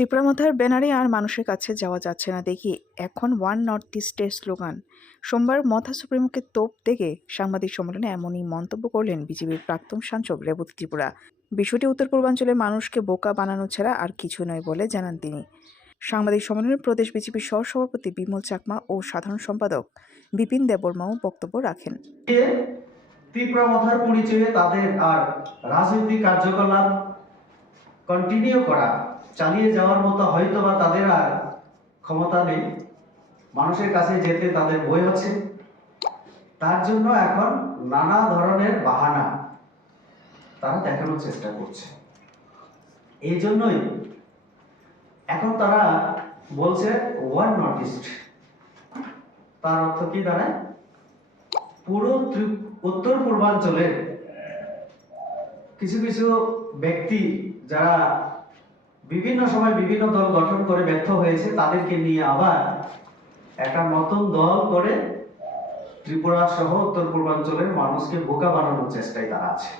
তীব্রমাথার ব্যানারে আর মানুষের কাছে যাওয়া যাচ্ছে না। দেখি, এখন ওয়ান নর্থ ইস্টের স্লোগান। সোমবার মথা সুপ্রিমোকে তোপ দেখে সাংবাদিক সম্মেলনে এমনই মন্তব্য করলেন বিজেপির প্রাক্তন সাংসদ রেবতী ত্রিপুরা। বিষয়টি উত্তর পূর্বাঞ্চলের মানুষকে বোকা বানানো ছাড়া আর কিছু নয় বলে জানান তিনি। সাংবাদিক সম্মেলনে প্রদেশ বিজেপির সহসভাপতি বিমল চাকমা ও সাধারণ সম্পাদক বিপিন দেববর্মাও বক্তব্য রাখেন। দিয়ে তীব্রমথার পরিচয়ে তাদের আর রাজনৈতিক কার্যকলাপ কন্টিনিউ করা চালিয়ে যাওয়ার মতো হয়তো বা তাদের আর ক্ষমতা নেই। মানুষের কাছে যেতে তাদের বই হচ্ছে। তার জন্য এখন নানা ধরনের বাহানা তারা দেখানোর চেষ্টা করছে। এই জন্যই এখন তারা বলছে ওয়ান নর্থ ইস্ট তার অর্থ কি দাঁড়ায়? পুরো উত্তর পূর্বাঞ্চলের কিছু কিছু ব্যক্তি যারা বিভিন্ন সময় বিভিন্ন দল গঠন করে ব্যর্থ হয়েছে, তাদেরকে নিয়ে আবার একটা নতুন দল করে ত্রিপুরা সহ উত্তর পূর্বাঞ্চলের মানুষকে বোকা বানানোর চেষ্টায় তারা আছে।